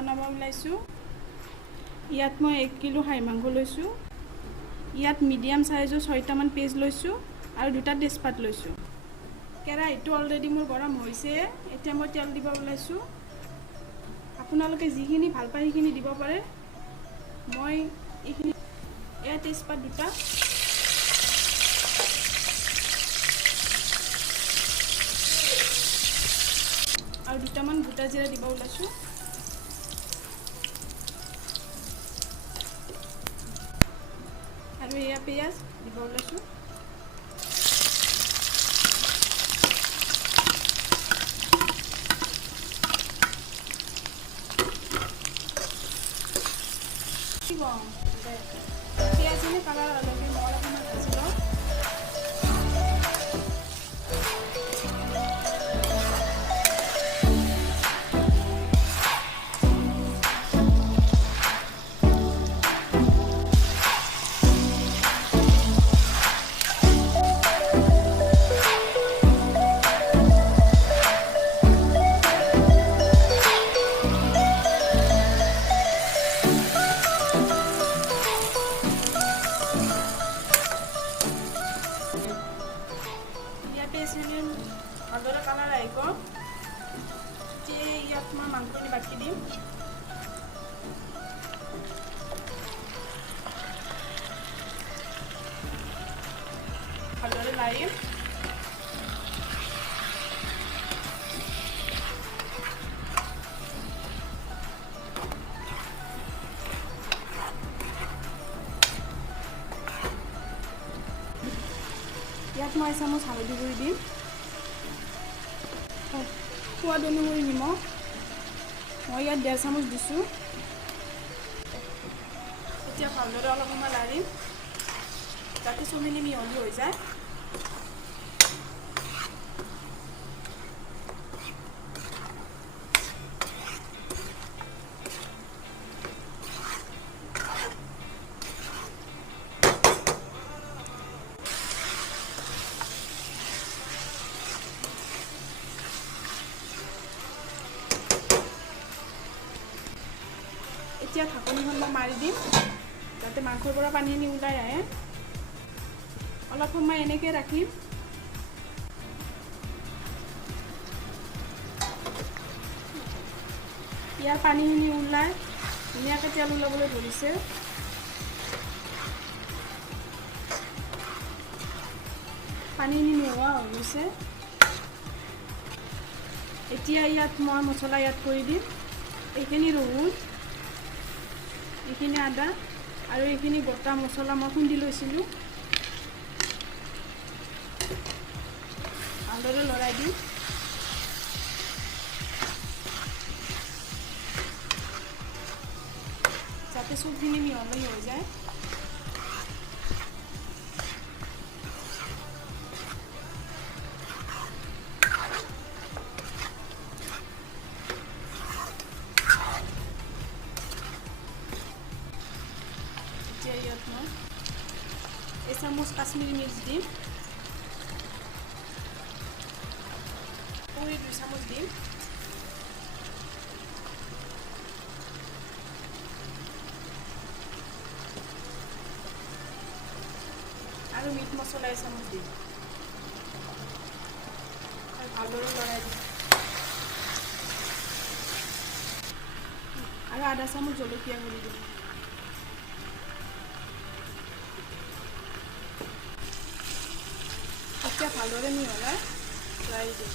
বনাব ওলাইছোঁ। ইয়াত মই 1 কিলো খাহী মাংস লৈছোঁ। ইয়াত মিডিয়াম সাইজৰ 6টামান পিয়াজ লৈছোঁ আৰু 2টা তেজপাত লৈছোঁ। কেৰাহীটো অলৰেডি মোৰ গৰম হৈছে। এতিয়া মই তেল দিব ওলাইছোঁ। আপোনালোকে যিখিনি ভাল পায় সেইখিনি দিব পাৰে। মই এইখিনি তেজপাত 2টা আৰু 2টামান গোটা জিৰা দিব ওলাইছোঁ। আৰু এয়া পিঁয়াজ দিব ওলাইছোঁ। পিঁয়াজখিনি কালাৰ অলপকৈ মই অলপমান ভাজি লওঁ। ভালদৰে কালাৰ আহিব। এতিয়া ইয়াত মই মাংসখিনি বাকি দিম। ভালদৰে লাৰিম। ইয়াত মই এচামুচ হালধি গুড়ি দিম। সোৱাদ অনুসৰি নিমখ মই ইয়াত 1.5 চামুচ দিছোঁ। এতিয়া ভালদৰে অলপ সময় লাৰিম যাতে চবখিনি মিহলি হৈ যায়। এতিয়া ঢাকনিখন মই মাৰি দিম যাতে মাংসৰ পৰা পানীখিনি ওলাই আহে। অলপ সময় এনেকৈ ৰাখিম। ইয়াৰ পানীখিনি ওলাই ধুনীয়াকৈ তেল ওলাবলৈ ধৰিছে। পানীখিনি নোহোৱা হৈ গৈছে। এতিয়া ইয়াত মই মছলা এড কৰি দিম। এইখিনি ৰহুন, এইখিনি আদা আৰু এইখিনি গোটা মছলা মই খুন্দি লৈছিলোঁ। ভালদৰে লৰাই দিম। যাতে চবখিনি মিহলি হৈ যায়। ইয়াত মই এচামুচ কাশ্মীৰী মিৰ্চ দিম। 2 চামুচ দিম। আৰু মিট মছলা এচামুচ দিম। ভালদৰে লৰাই দিম। আৰু আধা চামুচ জলকীয়া গুড়ি দিম। এতিয়া ভালদৰে মিহলাই লৰাই দিম।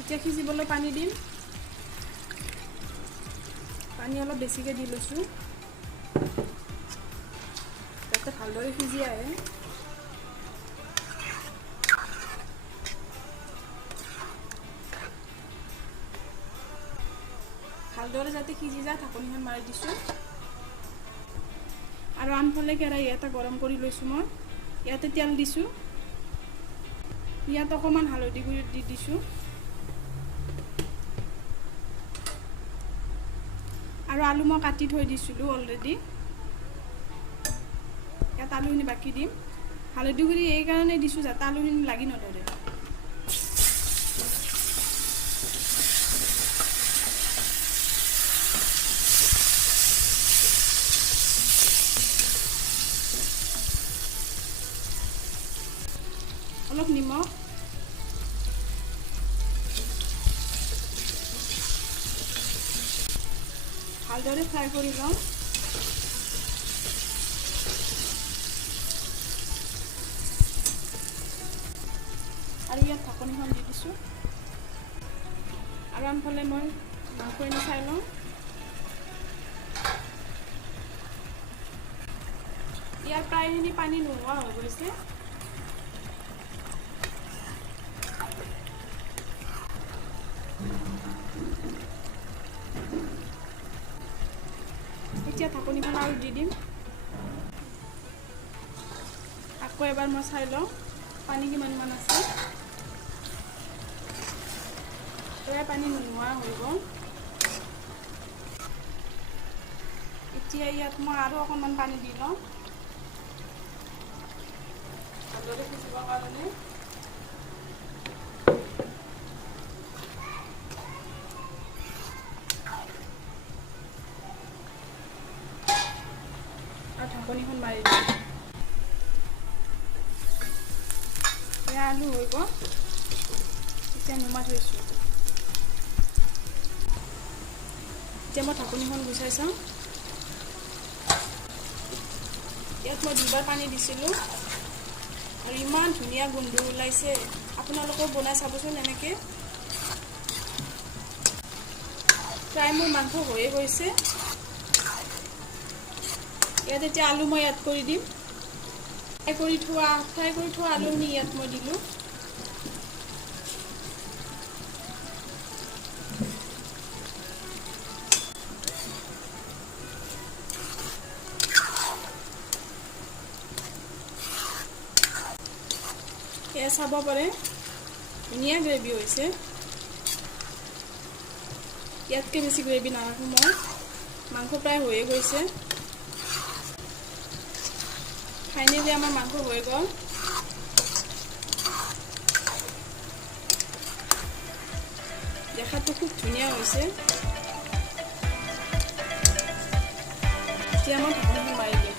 এতিয়া সিজিবলৈ পানী দিম। পানী অলপ বেছিকৈ দি লৈছোঁ যাতে ভালদৰে সিজি আহে। ভালদৰে যাতে সিজি যায় ঢাকনিখন মাৰি দিছোঁ। আৰু আনফালে কেৰাহী এটা গৰম কৰি লৈছোঁ। মই ইয়াতে তেল দিছোঁ। ইয়াত অকণমান হালধি গুড়ি দি দিছোঁ। আৰু আলু মই কাটি থৈ দিছিলোঁ অলৰেডি। ইয়াত আলুখিনি বাকি দিম। হালধি গুড়ি এইকাৰণে দিছোঁ যাতে আলুখিনি লাগি নধৰে। অলপ নিমখ, ভালদৰে ফ্ৰাই কৰি লওঁ। আৰু ইয়াত ঢাকনিখন দি দিছোঁ। আৰু আনফালে মই মাংসখিনি চাই লওঁ। ইয়াৰ প্ৰায়খিনি পানী নোহোৱা হৈ গৈছে। এতিয়া ঢাকনিখন আৰু দি দিম। আকৌ এবাৰ মই চাই লওঁ পানী কিমানমান আছে। প্ৰায় পানী নোহোৱা হৈ গ'ল। এতিয়া ইয়াত মই আৰু অকণমান পানী দি লওঁ ভালদৰে সিজিবৰ কাৰণে। আৰু ঢাকনিখন মাৰি দিওঁ। এয়া আলু হৈ গ'ল। এতিয়া নমাই থৈছোঁ। এতিয়া মই ঢাকনিখন গুচাই চাওঁ। ইয়াত মই দুবাৰ পানী দিছিলোঁ আৰু ইমান ধুনীয়া গোন্ধ ওলাইছে। আপোনালোকেও বনাই চাবচোন এনেকৈ। প্ৰায় মোৰ মাংস হৈয়ে গৈছে। ইয়াত এতিয়া আলু মই এড কৰি দিম। ফ্ৰাই কৰি থোৱা আলুখিনি ইয়াত মই দিলোঁ। এয়া চাব পাৰে ধুনীয়া গ্ৰেভি হৈছে। ইয়াতকৈ বেছি গ্ৰেভি নাৰাখোঁ মই। মাংস প্ৰায় হৈয়ে গৈছে। ফাইনেলি আমাৰ মাংস হৈ গ'ল। দেখাটো খুব ধুনীয়া হৈছে। এতিয়া মই ঢাকনিখন মাৰি দিওঁ।